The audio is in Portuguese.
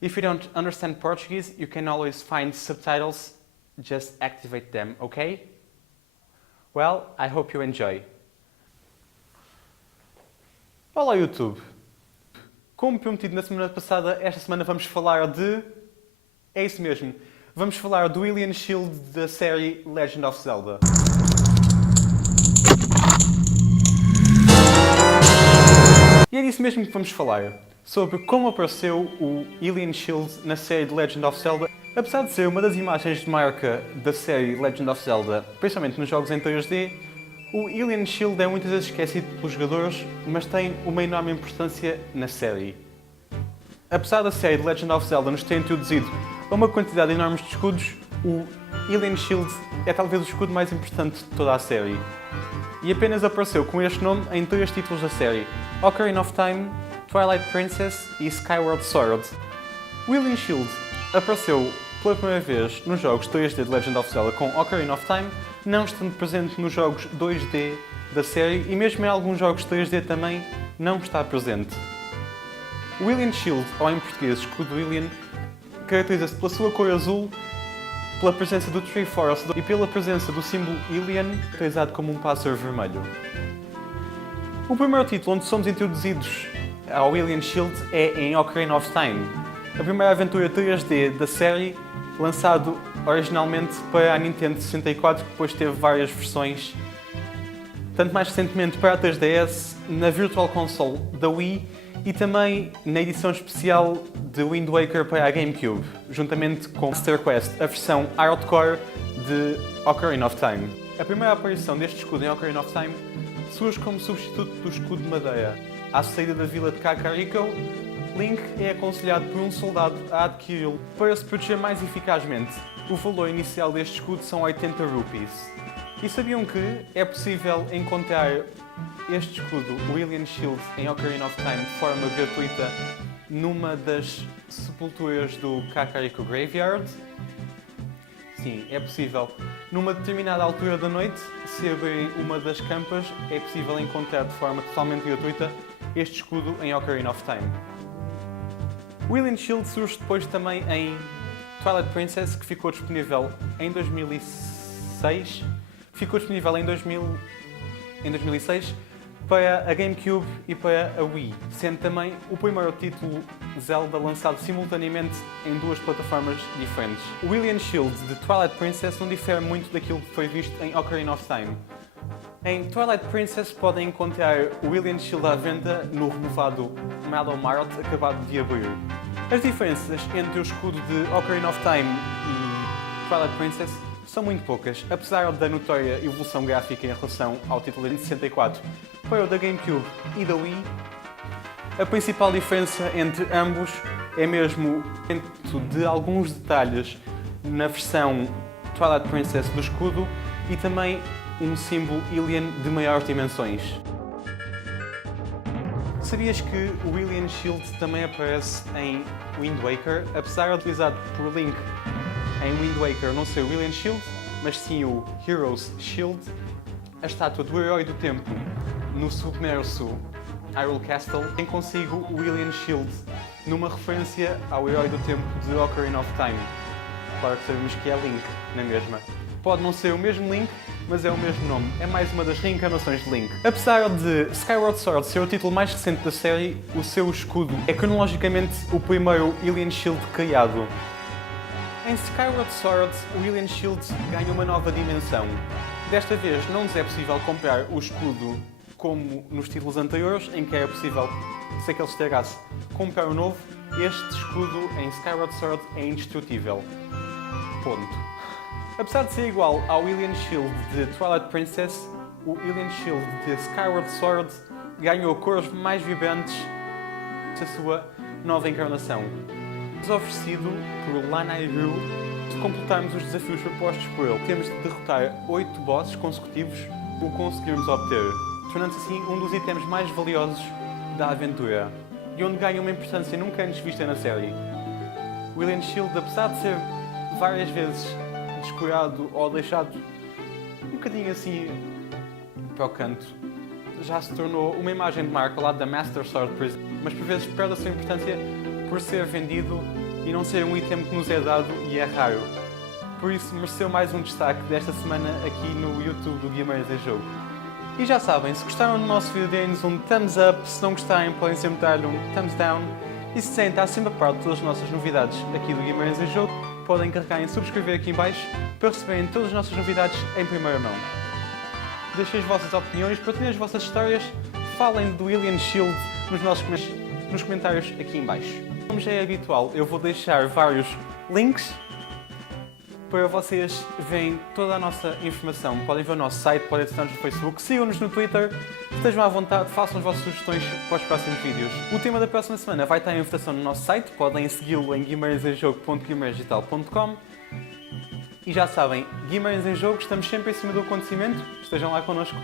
If you don't understand Portuguese, you can always find subtitles. Just activate them, okay? Well, I hope you enjoy. Olá, YouTube! Como prometido na semana passada, esta semana vamos falar de... É isso mesmo. Vamos falar do Hylian Shield da série Legend of Zelda. E é disso mesmo que vamos falar. Sobre como apareceu o Hylian Shield na série de Legend of Zelda. Apesar de ser uma das imagens de marca da série Legend of Zelda, principalmente nos jogos em 3D, o Hylian Shield é muitas vezes esquecido pelos jogadores, mas tem uma enorme importância na série. Apesar da série de Legend of Zelda nos ter introduzido a uma quantidade enorme de escudos, o Hylian Shield é talvez o escudo mais importante de toda a série. E apenas apareceu com este nome em 3 títulos da série: Ocarina of Time, Twilight Princess e Skyward Sword. O Hylian Shield apareceu pela primeira vez nos jogos 3D de Legend of Zelda com Ocarina of Time, não estando presente nos jogos 2D da série e mesmo em alguns jogos 3D também não está presente. O Hylian Shield, ou em português escudo Hylian, caracteriza-se pela sua cor azul, pela presença do Triforce e pela presença do símbolo Hylian, caracterizado como um pássaro vermelho. O primeiro título onde somos introduzidos ao Hylian Shield é em Ocarina of Time, a primeira aventura 3D da série, lançado originalmente para a Nintendo 64, que depois teve várias versões, tanto mais recentemente para a 3DS, na Virtual Console da Wii e também na edição especial de Wind Waker para a GameCube, juntamente com Master Quest, a versão hardcore de Ocarina of Time. A primeira aparição deste escudo em Ocarina of Time surge como substituto do escudo de madeira. À saída da vila de Kakariko, Link é aconselhado por um soldado a adquiri-lo para se proteger mais eficazmente. O valor inicial deste escudo são 80 rupees. E sabiam que é possível encontrar este escudo, o Hylian Shield, em Ocarina of Time de forma gratuita numa das sepulturas do Kakariko Graveyard? Sim, é possível. Numa determinada altura da noite, se abrirem uma das campas, é possível encontrar de forma totalmente gratuita este escudo em Ocarina of Time. O Hylian Shield surge depois também em Twilight Princess, que ficou disponível em 2006. Ficou disponível em 2006 para a GameCube e para a Wii, sendo também o primeiro título Zelda lançado simultaneamente em 2 plataformas diferentes. O Hylian Shield de Twilight Princess não difere muito daquilo que foi visto em Ocarina of Time. Em Twilight Princess podem encontrar o Hylian Shield à venda no renovado Mallow Marot acabado de abrir. As diferenças entre o escudo de Ocarina of Time e Twilight Princess são muito poucas, apesar da notória evolução gráfica em relação ao título de 64 para o da GameCube e da Wii. A principal diferença entre ambos é mesmo dentro de alguns detalhes na versão Twilight Princess do escudo e também um símbolo Hylian de maiores dimensões. Sabias que o Hylian Shield também aparece em Wind Waker, apesar de utilizado por Link em Wind Waker não ser o Hylian Shield, mas sim o Hero's Shield, a estátua do Herói do Tempo no submerso Hyrule Castle tem consigo o Hylian Shield, numa referência ao Herói do Tempo de Ocarina of Time. Claro que sabemos que é Link, na mesma. Pode não ser o mesmo Link, mas é o mesmo nome. É mais uma das reencarnações de Link. Apesar de Skyward Sword ser o título mais recente da série, o seu escudo é cronologicamente o primeiro Hylian Shield criado. Em Skyward Sword, o Hylian Shield ganha uma nova dimensão. Desta vez não nos é possível comprar o escudo como nos títulos anteriores, em que era possível, se aquele estragasse, comprar o novo. Este escudo em Skyward Sword é indestrutível. Ponto. Apesar de ser igual ao Hylian Shield de Twilight Princess, o Hylian Shield de Skyward Sword ganhou cores mais vibrantes da sua nova encarnação. Oferecido por Lanai Ryu, se completarmos os desafios propostos por ele, temos de derrotar 8 bosses consecutivos o conseguirmos obter, tornando-se assim um dos itens mais valiosos da aventura e onde ganha uma importância nunca antes vista na série. O Hylian Shield, apesar de ser várias vezes descurado ou deixado um bocadinho assim para o canto, já se tornou uma imagem de marca ao lado da Master Sword, mas por vezes perde a sua importância por ser vendido e não ser um item que nos é dado e é raro. Por isso mereceu mais um destaque desta semana aqui no YouTube do Guimarães em Jogo. E já sabem, se gostaram do nosso vídeo, deem-nos um thumbs up, se não gostarem podem sempre dar-lhe um thumbs down, e se quiserem estar sempre a par de todas as nossas novidades aqui do Guimarães em Jogo, podem carregar em subscrever aqui em baixo para receberem todas as nossas novidades em primeira mão. Deixem as vossas opiniões, partilhem as vossas histórias, falem do Alien Shield nos comentários aqui em baixo. Como já é habitual, eu vou deixar vários links para vocês verem toda a nossa informação. Podem ver o nosso site, podem adicionar-nos no Facebook, sigam-nos no Twitter, estejam à vontade, façam as vossas sugestões para os próximos vídeos. O tema da próxima semana vai estar em votação no nosso site, podem segui-lo em guimarãesemjogo.guimarãesdigital.com. E já sabem, Guimarães em Jogo, estamos sempre em cima do acontecimento, estejam lá connosco.